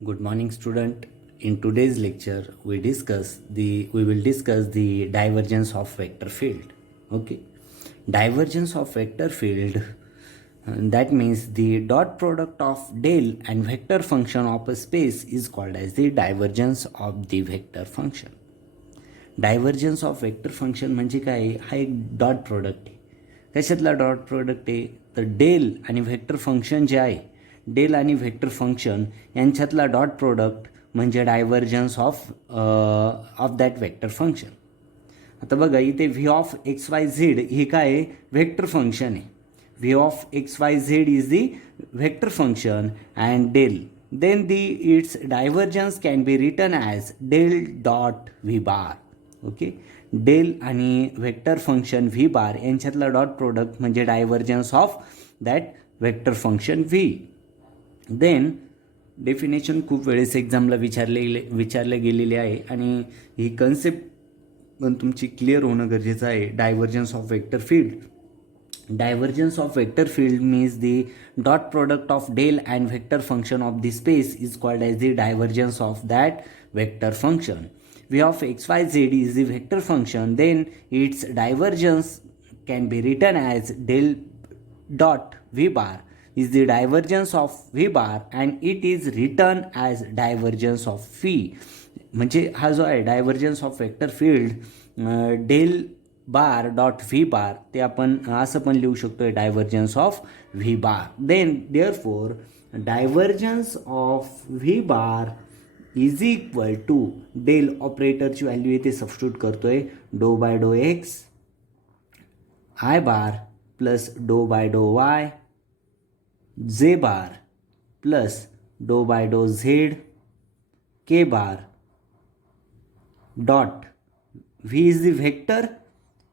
Good morning, student. In today's lecture, we will discuss the divergence of vector field. Okay, divergence of vector field. That means the dot product of del and vector function of a space is called as the divergence of the vector function. Divergence of vector function म्हणजे काय आहे? हा एक dot product आहे. कशातला dot product आहे? तर del आणि vector function जे आहे, डेल आणि व्हेक्टर फंक्शन यांच्यातला डॉट प्रोडक्ट म्हणजे divergence of that vector function. आता बघा इथे V of X Y Z हे काय आहे? व्हेक्टर फंक्शन आहे. V of X Y Z is the vector function and del. Then its divergence can be written as del dot V bar. Okay, del आणि vector function V bar यांच्यातला dot product म्हणजे divergence of that vector function V. Then definition खूप वेळेस एक्झामला विचारले गेलेले आहे आणि ही concept पण तुमची क्लिअर होणं गरजेचं आहे. Divergence of vector field. Divergence of vector field means the dot product of del and vector function of the space is called as the divergence of that vector function. V of xyz is the vector function, then its divergence can be written as del dot v bar is the divergence of v bar and it is written as divergence of v. म्हणजे हा जो आहे divergence of vector field del bar dot V bar ते आपण असं पण लिहू शकतो divergence of V bar. Then therefore divergence of V bar is equal to del ऑपरेटरची व्हॅल्यू इथे सबस्टिट्यूट करतोय डो बाय डो एक्स आय बार प्लस डो बाय डो वाय जे बार प्लस डो बाय डो Z K bar dot V is the vector.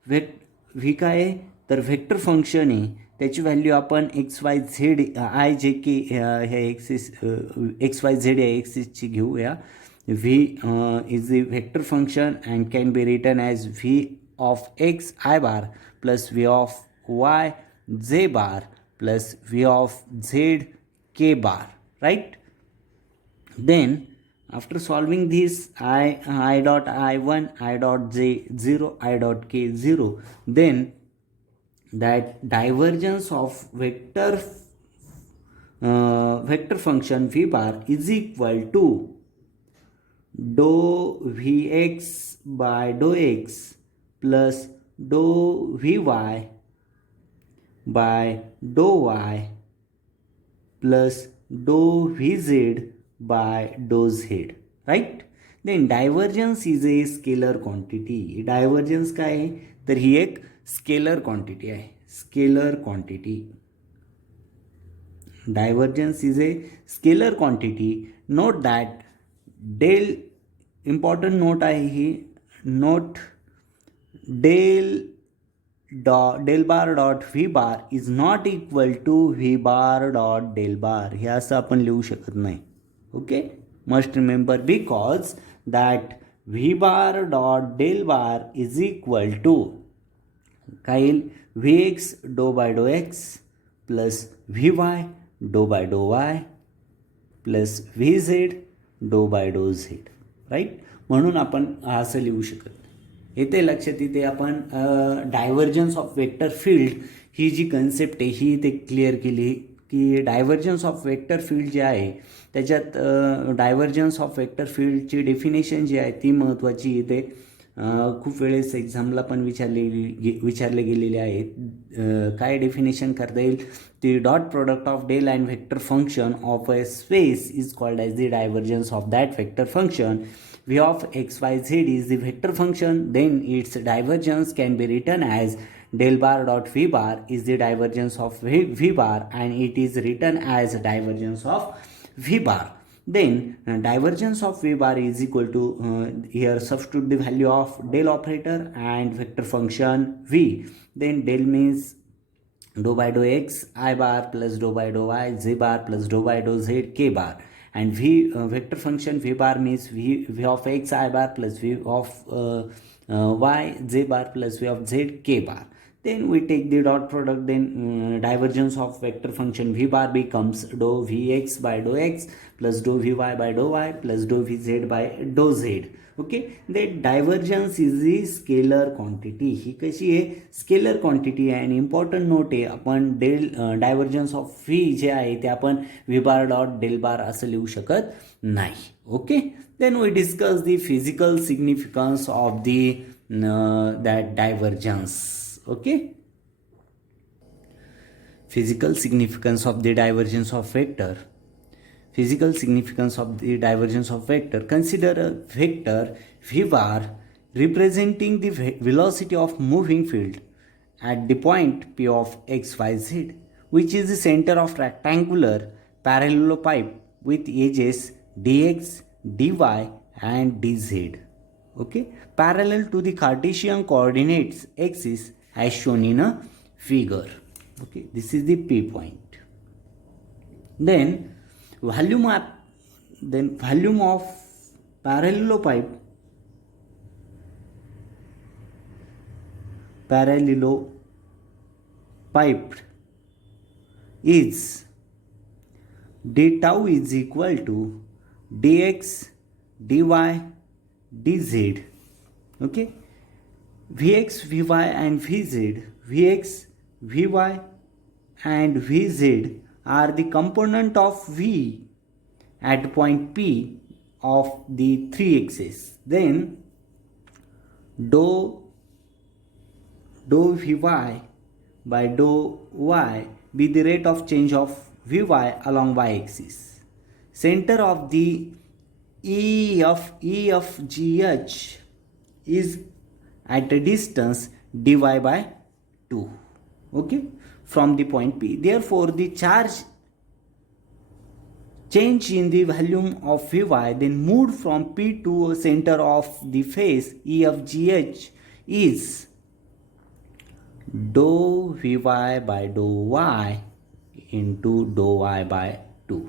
V काय आहे? तर व्हेक्टर फंक्शन आहे, त्याची व्हॅल्यू आपण एक्स वाय झेड आय जे के ह्या एक्स वाय झेड या एक्सिसची घेऊया. V is the vector function and can be written as V of X I bar plus V of Y J bar plus V of Z K bar. Right. Then after solving this I dot I1 I dot j 0 I dot k 0, then that divergence of vector function v bar is equal to dou vx by dou x plus dou vy by dou y plus dou vz by dou z. Right. Then divergence is a scalar quantity. Divergence काय आहे? तर ही एक scalar quantity आहे. Scalar quantity. Divergence is a scalar quantity. Note that del, important note आहे ही note, del bar dot V bar is not equal to V bar dot del bar. हे असं आपण लिहू शकत नाही. Okay, must remember because that v bar dot del bar is equal to काय vx dou by dou x plus vy dou by dou y plus vz dou by dou z. Right. म्हणून आपण असं लिहू शकत नाही. येते लक्षात. इथे आपण डायव्हर्जन्स ऑफ वेक्टर फील्ड ही जी कन्सेप्ट आहे ही ते क्लिअर केली की डायव्हर्जन्स ऑफ वेक्टर फील्ड जे आहे त्याच्यात डायव्हर्जन्स ऑफ वेक्टर फील्डची डेफिनेशन जी आहे ती महत्त्वाची इथे खूप वेळेस एक्झामला पण विचारले गेलेले आहेत. काय डेफिनेशन करता येईल? ती dot product of del and vector function of a space is called as the divergence of that vector function. V of x y z is the vector function, then its divergence can be written as del bar dot v bar is the divergence of v bar and it is written as divergence of v bar. Then divergence of v bar is equal to here substitute the value of del operator and vector function v. Then del means dou by dou x I bar plus dou by dou y z bar plus dou by dou z k bar. And v vector function v bar means v of x I bar plus v of y z bar plus v of z k bar. then we take the dot product, then divergence of vector function v bar becomes dou vx by dou x plus dou vy by dou y plus dou vz by dou z. Okay, the divergence is the scalar quantity. ही कशी आहे, scalar quantity आहे. आणि important note आहे, आपण divergence of V J आहे ते आपण V bar dot del bar असं लिहू शकत नाही. Okay, then we discuss the physical significance of the that divergence. Okay, physical significance of the divergence of vector. Physical significance of the divergence of vector. Consider a vector v bar representing the velocity of moving field at the point p of x, y, z, which is the center of rectangular parallelopipe with edges dx, dy and dz. Okay, parallel to the Cartesian coordinates axis as shown in a figure. Okay, this is the p point. Then volume of parallelopiped is d tau is equal to dx, dy, dz. Okay, vx, vy and vz, vx, vy and vz are the component of v at point p of the three axes. Then dou vy by dou y be the rate of change of vy along y axis. Center of the E of GH is at a distance dy by 2. Okay, from the point P. Therefore, the charge change in the volume of Vy then moved from P to a center of the face E of GH is dou Vy by dou y into dou y by 2.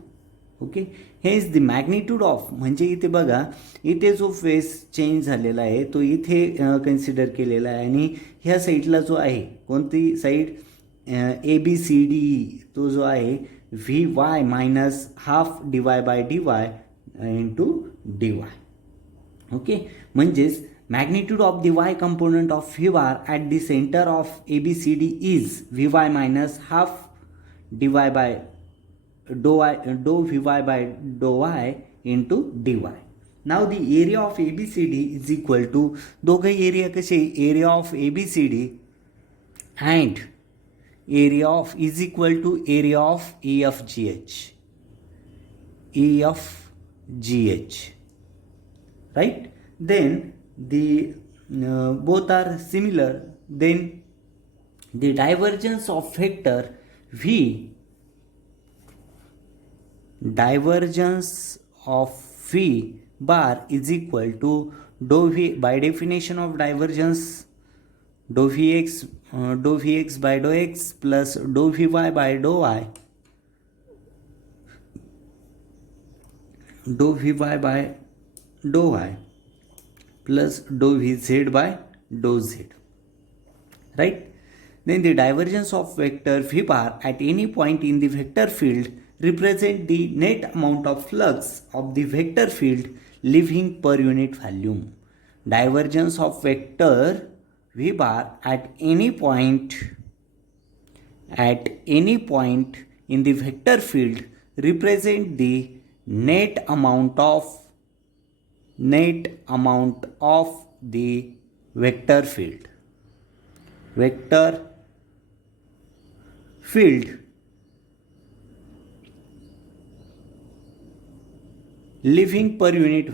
Okay, हे is the magnitude of, म्हणजे इथे बघा, इथे जो face change झालेला आहे तो इथे कन्सिडर केलेला आहे. आणि ह्या साईडला जो आहे, कोणती साईड, ABCD, तो जो आहे Vy minus half dy by dy into dy. Okay, म्हणजेच magnitude of the y component of V bar at the centre of ABCD is Vy minus half dy by dou Vy by dou y into dy. Now the area of ABCD is equal to, दोघे area कसे, area of ABCD and area of is equal to area of E of GH. E of GH, right? Then the both are similar. Then the divergence of vector V, divergence of V bar is equal to dou V, by definition of divergence, dou Vx by dou x plus dou Vy by dou y, dou Vy by dou y plus dou Vz by dou z, right? Then the divergence of vector V bar at any point in the vector field represent the net amount of flux of the vector field leaving per unit volume. Divergence of vector V bar at any point in the vector field represent the net amount of the vector field living per unit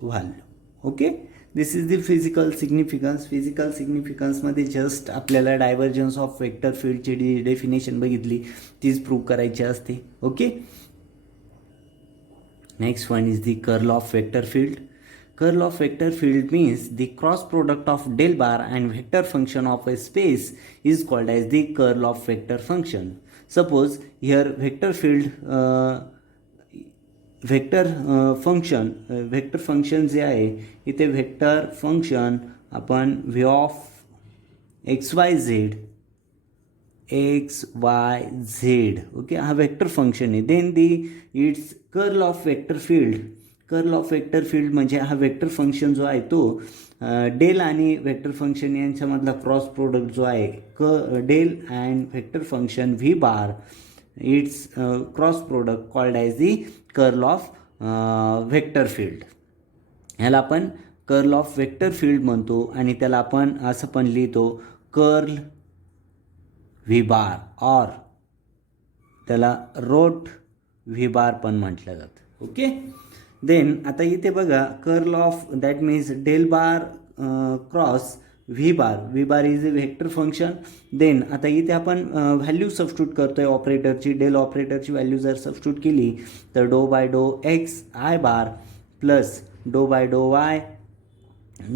volume. Okay, this is the physical significance. Physical significance मध्ये just आपल्याला divergence of vector फील्डची definition बघितली, तीच prove करायची असते. Okay, next one is the curl of vector field. Curl of vector field means the cross product of del bar and vector function of a space is called as the curl of vector function. Suppose here vector field vector function जे आहे इथे vector function आपण V of X Y Z okay हा vector function आहे. Then its curl of vector field म्हणजे हा vector function जो आहे तो डेल आणि वेक्टर फंक्शन यांच्यामधला क्रॉस प्रोडक्ट जो आहे del and vector function V bar its cross product called as the curl of vector field. ह्याला आपण कर्ल ऑफ वेक्टर फील्ड म्हणतो आणि त्याला आपण असं पण लिहितो कर्ल व्ही बार और त्याला रोट व्ही बार पण म्हटलं जातं. ओके. देन आता इथे बघा curl of that means del bar cross V bar is a vector function. Then आता इथे आपण व्हॅल्यू सबस्टिट्यूट करतोय ऑपरेटरची. डेल ऑपरेटरची व्हॅल्यू जर सबस्टिट्यूट केली तर डो बाय डो एक्स आय बार प्लस डो बाय डो वाय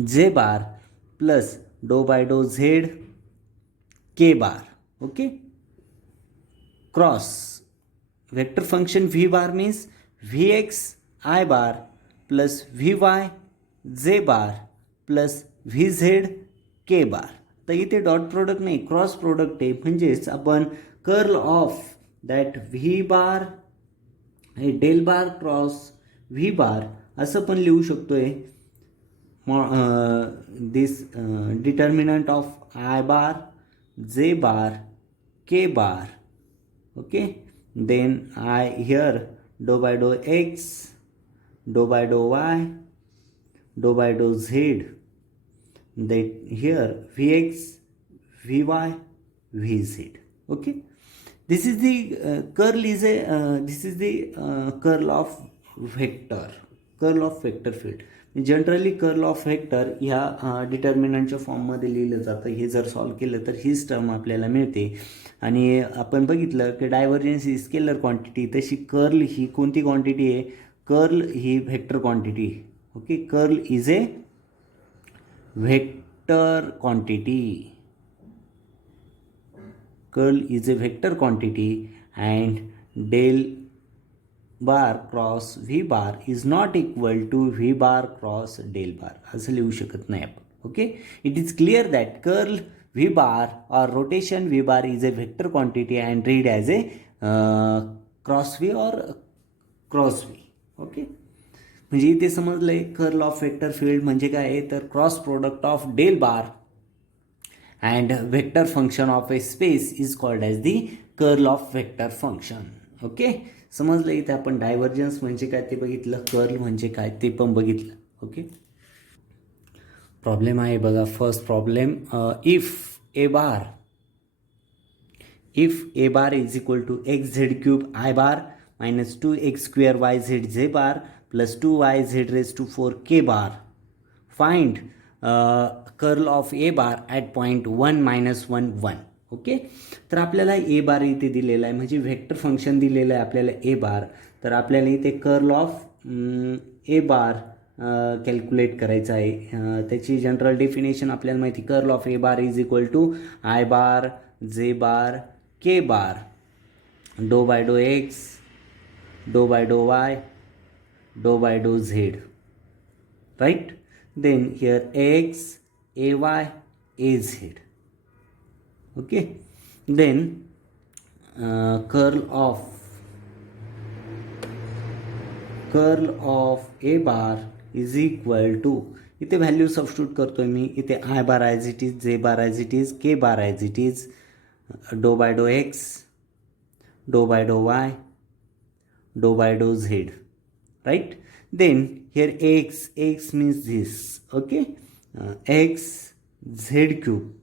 जे बार प्लस डो बाय डो Z K bar. Okay. Cross vector function V bar means V X I bar plus V Y J bar plus V Z K bar. तर इथे dot product नाही cross product आहे म्हणजेच आपण curl of that V bar हे del bar cross V bar असं पण लिहू शकतोय. This determinant of I bar J bar K bar. Okay. Then I here dou by dou x, dou by dou y, dou by dou z. That here Vx, Vy, Vz. Okay. This is the curl of vector field. Generally curl of vector ह्या डिटर्मिनंटच्या फॉर्ममध्ये लिहिलं जातं. हे जर solve केलं तर हीच term आपल्याला मिळते. आणि आपण बघितलं की डायव्हर्जन्स ही स्केलर क्वांटिटी, तशी कर्ल ही कोणती क्वांटिटी आहे? कर्ल ही vector quantity. Okay. Curl is a vector quantity. Curl is a vector quantity and del bar cross V bar is not equal to V bar cross del bar असं लिहू शकत नाही आपण. Okay. It is clear that curl V bar और rotation V bar is a vector quantity and read as a cross V और cross V. Okay. म्हणजे इथे समजलंय कर्ल ऑफ वेक्टर फील्ड म्हणजे काय आहे तर cross product of del bar and vector function of a space is called as the curl of vector function. Okay. समजलं. इथे आपण डायव्हर्जन्स म्हणजे काय ते बघितलं, कर्ल म्हणजे काय ते पण बघितलं. ओके. प्रॉब्लेम आहे बघा. First problem, if A bar is equal to X Z cube I bar minus 2x square Y Z J bar plus 2y Z raise to 4 K bar, find curl of A bar at point 1 - 1 1. Okay. तर आपल्याला ए बार इथे दिलेला आहे म्हणजे vector function दिलेलं आहे आपल्याला ए बार. तर आपल्याला इथे curl of A bar calculate करायचं आहे. त्याची जनरल डेफिनेशन आपल्याला माहिती, curl of A bar is equal to I bar J bar K बार डो बाय डो एक्स डो बाय डो वाय डो बाय डो Z. Right. Then here X A Y A Z. Okay. Then curl of A bar is equal to, इथे value substitute करतोय मी. इथे I bar as it is, J bar as it is, K bar as it is, doh by डो X doh by डो Y doh by डो Z. Right. Then here X means this. Okay. X Z cube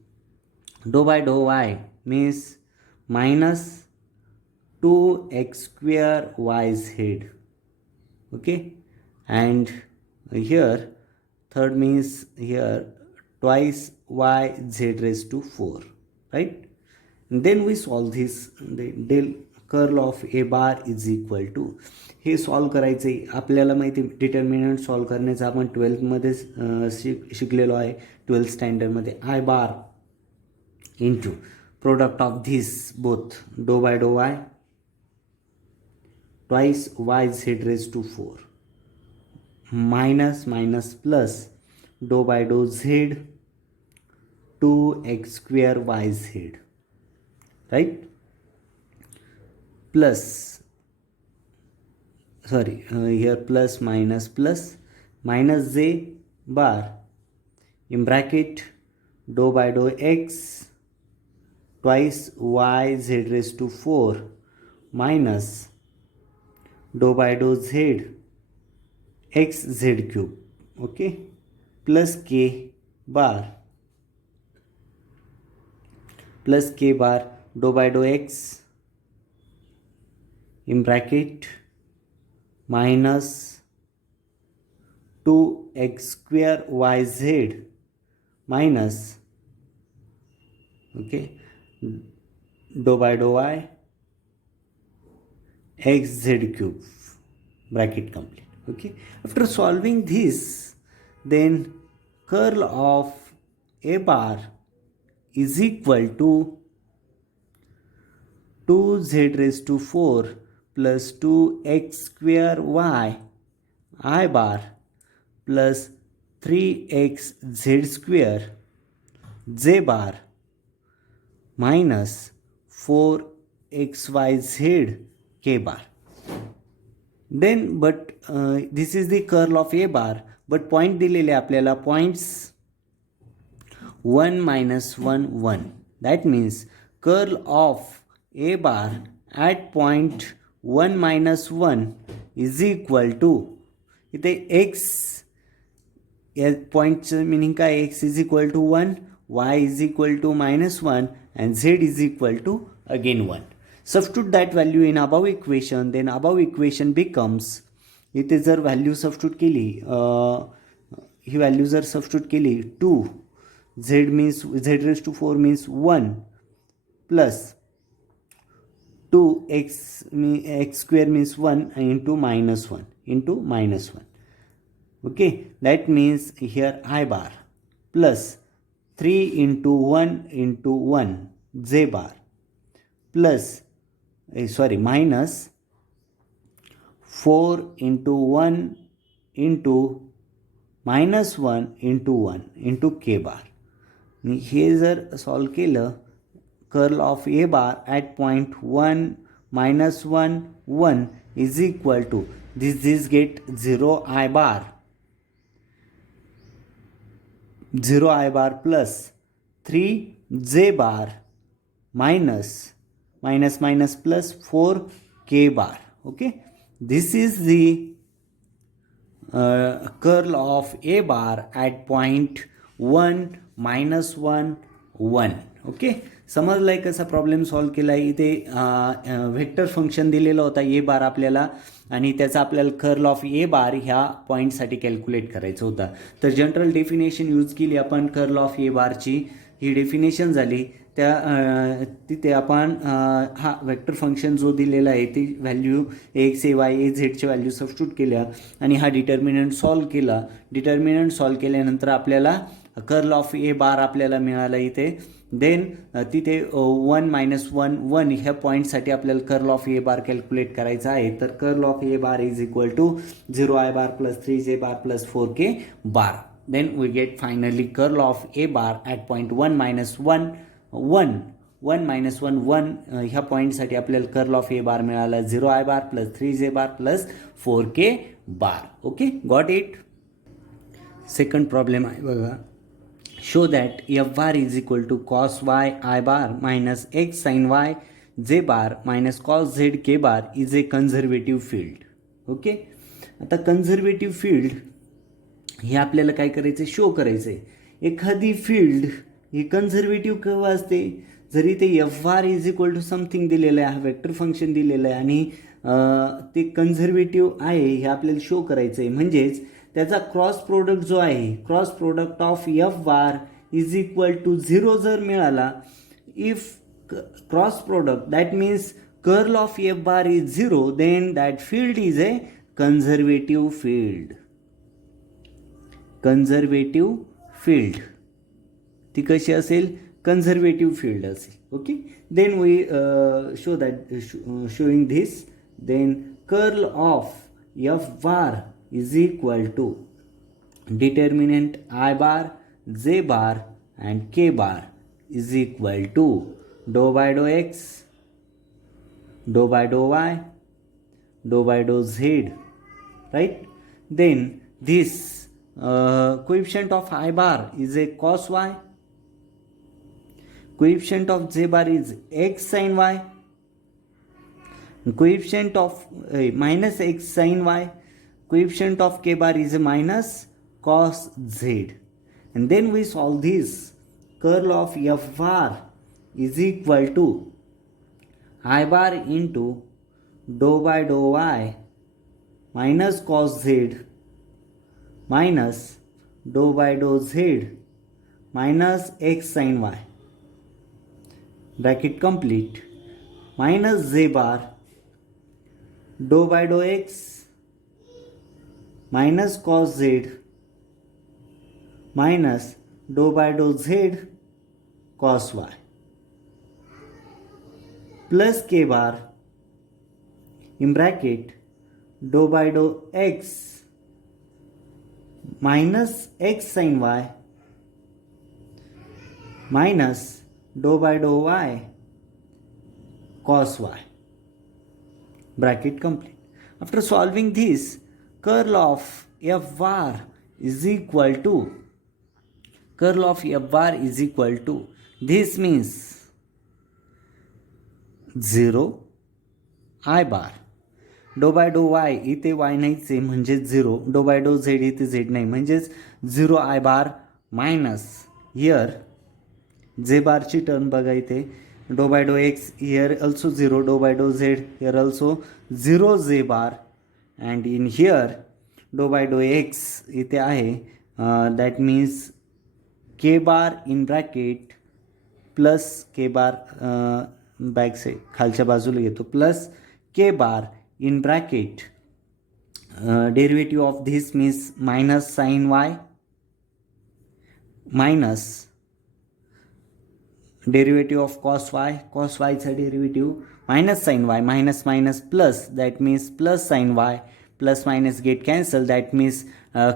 dou by dou y means minus 2x square yz. Okay. And here third means here twice yz raised to 4. Right. And then we solve this. The del curl of A bar is equal to, हे solve करायचं आहे आपल्याला माहिती. Determinant solve करण्याचं आपण 12th शिकलेलो आहे, 12th स्टँडर्डमध्ये. I bar into product of these both dou by dou y twice yz raised to 4 minus minus plus dou by dou z 2x square yz, right? Plus, sorry, here plus minus j bar in bracket dou by dou x twice yz raised to 4 minus dou by dou z x z cube, okay, plus k bar dou by dou x in bracket minus 2x square yz minus, okay, dou by dou y xz cube, bracket complete. Okay, after solving this, then curl of a bar is equal to 2z raised to 4 plus 2x square y I bar plus 3x z square j bar minus 4xyz k bar. Then this is the curl of a bar, but point दिलेले आपल्याला points 1 minus 1 1. That means curl of a bar at point 1 minus 1 is equal to, इथे x या पॉईंटचं meaning काय, x is equal to 1, y is equal to minus 1 and z is equal to again 1. Substitute that value in above equation, then above equation becomes, इथे जर value substitute केली, ही value जर substitute केली 2 z means z raised to 4 means 1 plus 2x x square means 1 into minus 1. Okay, that means here I bar plus 3 into 1 into 1 j bar plus minus 4 into 1 into minus 1 into 1 into k bar. हे जर solve केलं, curl of A bar at point 1 minus 1 1 is equal to this get 0 I bar plus 3 j bar minus plus 4 k bar. Okay, this is the curl of a bar at point 1 minus 1 1. Okay, समजलाय कसा problem solve केला. इथे vector function दिलेलं होता ए बार आपल्याला, आणि त्याचा आपल्याला curl of ए बार ह्या पॉईंटसाठी कॅल्क्युलेट करायचं होता. तर जनरल डेफिनेशन यूज केली आपण कर्ल ऑफ ए बारची. ही डेफिनेशन झाली, त्या तिथे आपण हा वेक्टर फंक्शन जो दिलेला आहे ती value x A Y A झेडच्या value substitute केल्या आणि हा डिटर्मिनंट सॉल्व केला. डिटर्मिनंट सॉल्व केल्यानंतर आपल्याला कर्ल ऑफ ए बार आपल्याला मिळाला इथे. देन तिथे 1 minus 1 1 ह्या पॉईंटसाठी आपल्याला curl of A bar calculate करायचा आहे. तर curl of A bar is equal to 0 I bar plus 3 j bar plus 4 k bar. Then we get finally curl of a bar at point 1 minus 1 1 1 minus 1 1 ह्या पॉईंटसाठी आपल्याला curl of ए बार मिळाला 0 I bar plus 3 j bar plus 4 k bar. Okay, got it. Second problem आहे बघा. Show that f bar is equal to cos y I bar minus x sin y j bar minus cos z k bar is a conservative field. Okay, आता conservative field हे आपल्याला काय करायचं, show करायचं आहे. एखादी फील्ड ही conservative केव्हा असते, जरी ते F bar is equal to something दिलेलं आहे, हा वेक्टर फंक्शन दिलेलं आहे आणि ते कन्झर्वेटिव्ह आहे हे आपल्याला शो करायचं आहे. म्हणजेच त्याचा क्रॉस प्रोडक्ट जो आहे, cross product of F bar is equal to 0 जर मिळाला, if cross product that means curl of F bar is 0, then that field is a conservative field. Conservative field ती कशी असेल, कंझर्वेटिव्ह फील्ड असेल. Okay, then we show that showing this. Then curl of F bar is equal to determinant I bar, J bar and K bar is equal to dou by dou x, dou by dou y, dou by dou z, right? Then this coefficient of I bar is a cos y, coefficient of J bar is x sin y, coefficient of minus x sin y, coefficient of K bar is a minus cos z, and then we solve this. Curl of f bar is equal to I bar into dou by dou y minus cos z minus dou by dou z minus x sin y, bracket complete, minus z bar dou by dou x minus cos z minus dou by dou z cos y plus K bar in bracket dou by dou x minus x sin y minus dou by dou y cos y, bracket complete. After solving this, curl of f bar is equal to curl of f bar is equal to, this means 0 I bar, dou by dou y इथे y नाहीच आहे म्हणजेच 0, dou by dou z इथे z नाही म्हणजेच 0 I bar minus here j bar ची term बघा इथे dou by dou x here also 0, dou by dou z here also 0 j bar, and in here dou by dou x इथे आहे that means K bar in bracket plus K bar back side खालच्या बाजूला घेतो plus K bar in bracket derivative of this means minus sin y minus derivative of cos y चा derivative minus sin y minus minus plus, that means plus sin y, plus minus get cancel, that means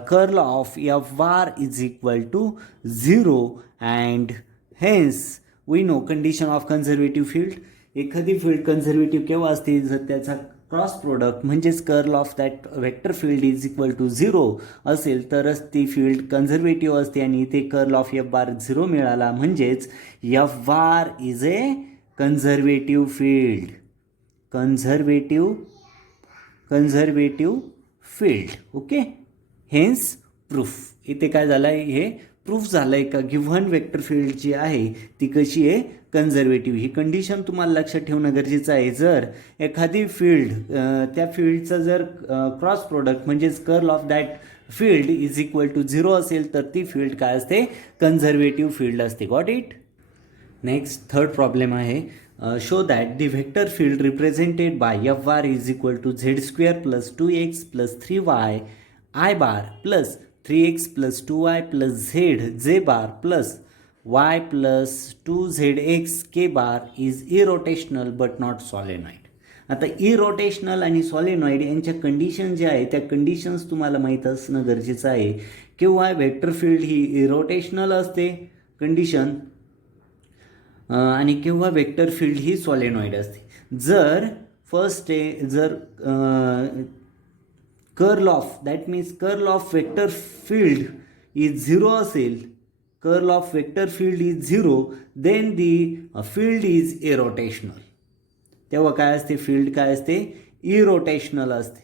curl of f bar is equal to 0, and hence we know condition of conservative field. एखादी field conservative केव्हा असते जर त्याचा cross product म्हणजेच curl of that vector field is equal to 0 असेल तरच ती field conservative असते, आणि इथे कर्ल ऑफ एफ बार 0 मिळाला म्हणजेच F bar is a conservative field, conservative field. Okay, hence proof. इथे काय झालं आहे, हे प्रूफ झालं आहे का गिव्हन वेक्टर फील्ड जी आहे ती कशी आहे, कन्झर्वेटिव्ह. ही कंडिशन तुम्हाला लक्षात ठेवणं गरजेचं आहे. जर एखादी फील्ड त्या फील्डचं जर क्रॉस प्रोडक्ट म्हणजेच curl of that field is equal to 0 असेल तर ती फील्ड काय असते, कन्झर्वेटिव्ह फील्ड असते. Got it. Next third problem आहे, show that the vector field represented by F bar is equal to Z square plus 2x plus 3y I bar plus 3x plus 2y plus z bar plus y plus 2zx k bar is irrotational but not solenoid. आता irrotational आणि solenoid यांच्या condition ज्या आहे त्या conditions तुम्हाला माहीत असणं गरजेचं आहे. किंवा वेक्टर फील्ड ही इरोटेशनल असते कंडिशन, आणि किंवा वेक्टर फील्ड ही सॉलेनॉइड असते. जर फर्स्ट जर curl of that means curl of vector field is 0 असेल, curl of vector field is 0, then the field is irrotational. तेव्हा काय असते, फील्ड काय असते, इरोटेशनल असते.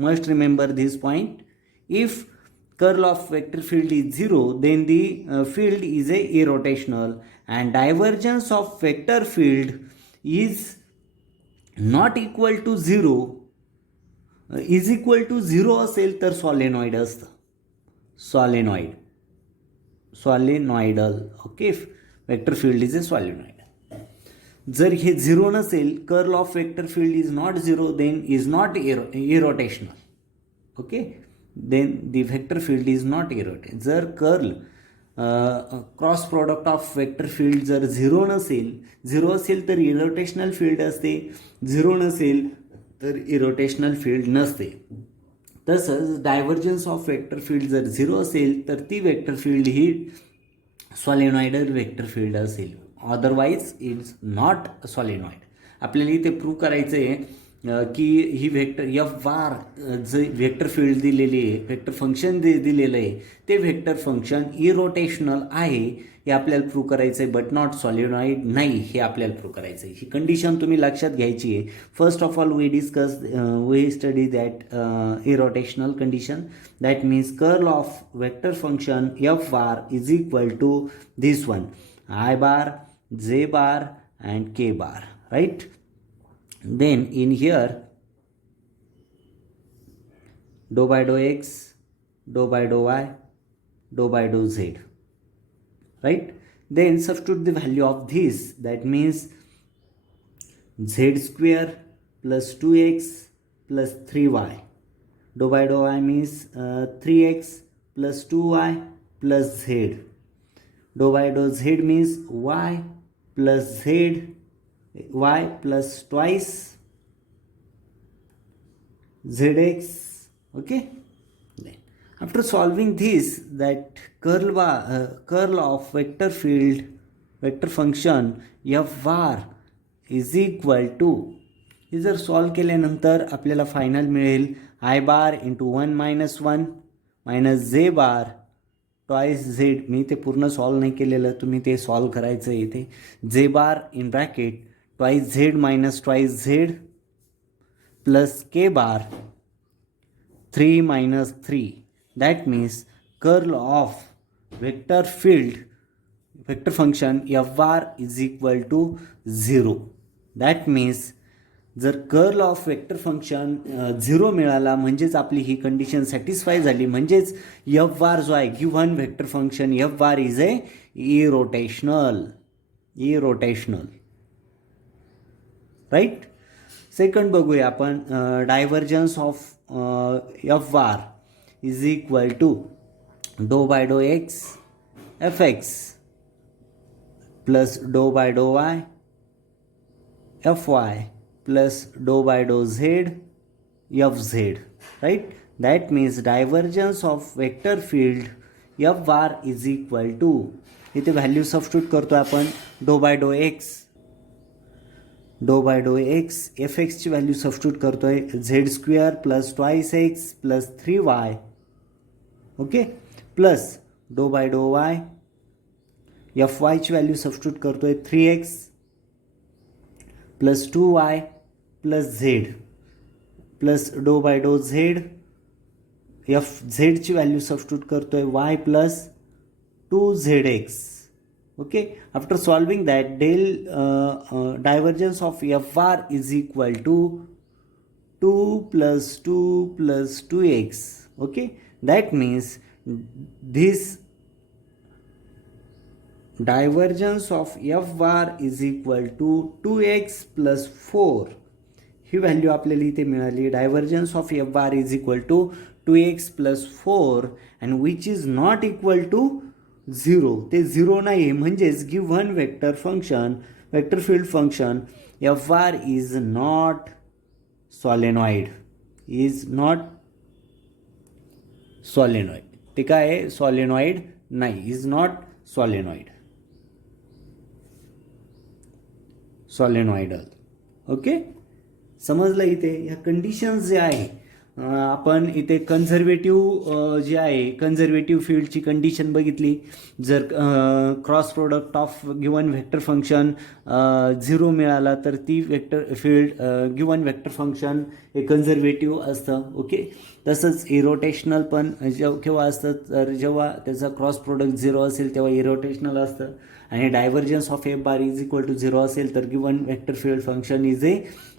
Must remember this point. If curl of vector field is 0, then the field is a irrotational, and divergence of vector field is not equal to 0, is equal to 0 असेल तर solenoid असतं, solenoidal. Okay, vector field is a solenoid. जर हे 0 नसेल, curl of vector field is not 0, then is not irrotational. Okay, then the vector field is not irrotational. जर curl cross product of vector field जर 0 असेल तर irrotational field असते, 0 नसेल तर इरोटेशनल फील्ड नसते. तसंच डायव्हर्जन्स ऑफ वेक्टर फील्ड जर 0 असेल तर ती वेक्टर फील्ड ही सॉलिनॉइडल वेक्टर फील्ड असेल, अदरवाईज इट्स नॉट सॉलिनॉइड. आपल्याला इथे प्रूव्ह करायचं आहे की ही वेक्टर एफ बार जे वेक्टर फील्ड दिलेली आहे, वेक्टर फंक्शन दिलेलं आहे, ते वेक्टर फंक्शन इरोटेशनल आहे हे आपल्याला प्रूव्ह करायचं आहे, बट नॉट सॉलिनॉइड नाही हे आपल्याला प्रूव्ह करायचं आहे. ही कंडिशन तुम्ही लक्षात घ्यायची आहे. First of all we study that irrotational condition. That means curl of vector function F bar is equal to this one, I bar, J bar and K bar, right? Then in here dou by dou x, dou by dou y, dou by dou z, right? Then substitute the value of this, that means z square plus 2x plus 3y. Dou by dou y means 3x plus 2y plus z. Dou by dou z means y plus z, y plus twice zx. Okay. Then after solving this, that curl of vector field, vector function f bar is equal to, हे जर solve केल्यानंतर आपल्याला final मिळेल I bar into 1 minus 1 minus J bar twice Z. मी ते पूर्ण solve नाही केलेलं, तुम्ही ते सॉल्व करायचं आहे. इथे जे bar in bracket twice Z minus twice Z plus K bar 3 minus 3. That means curl of vector field vector function F bar is equal to 0. That means जर कर्ल ऑफ वेक्टर फंक्शन 0 मिळाला म्हणजेच आपली ही condition satisfy झाली, म्हणजेच F bar जो आहे given vector function F bar is a irrotational. Right. Second बघूया आपण. Divergence of F bar is equal to doh by डो एक्स एफ एक्स प्लस डो बाय डो Y F Y plus dou by dou z fz, right? That means divergence of vector field f bar is equal to, इथे value सबस्टिट्यूट करतो आपण. Doh by डो X F एक्सची value substitute करतोय Z square plus twice X plus 3y. Okay. Plus डो by डो Y F वायची व्हॅल्यू सबस्टिट्यूट करतोय 3x plus 2y plus Z plus डो बाय डो झेड एफ झेडची व्हॅल्यू सबस्टिट्यूट करतोय y plus 2zx. Okay. After solving that del divergence of F bar is equal to 2 plus 2 plus 2x. Okay. That means this divergence of F bar is equal to 2x plus 4. ही value आपल्याला इथे मिळाली. Divergence of F bar is equal to 2x plus 4 and which is not equal to 0. ते 0 नाही आहे, म्हणजेच given vector function vector field function F bar is not solenoid. ते काय आहे? सॉलिनॉइड नाही. Is not solenoidal. ओके. समजलं. इथे ह्या कंडिशन्स जे आहे आपण इथे कन्झर्वेटिव्ह जे आहे कन्झर्वेटिव्ह फील्डची कंडिशन बघितली. जर cross product of given vector function 0 मिळाला तर ती vector field given vector function हे कन्झर्वेटिव्ह असतं. ओके. तसंच इरोटेशनल पण केव्हा असतं, तर जेव्हा त्याचा क्रॉस प्रोडक्ट 0 असेल तेव्हा इरोटेशनल असतं. आणि divergence of F bar is equal to 0 असेल तर given vector field function is a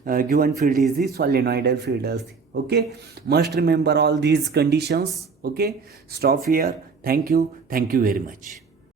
given field is the solenoidal field असते. Okay. Must remember all these conditions. Okay. Stop here. Thank you very much.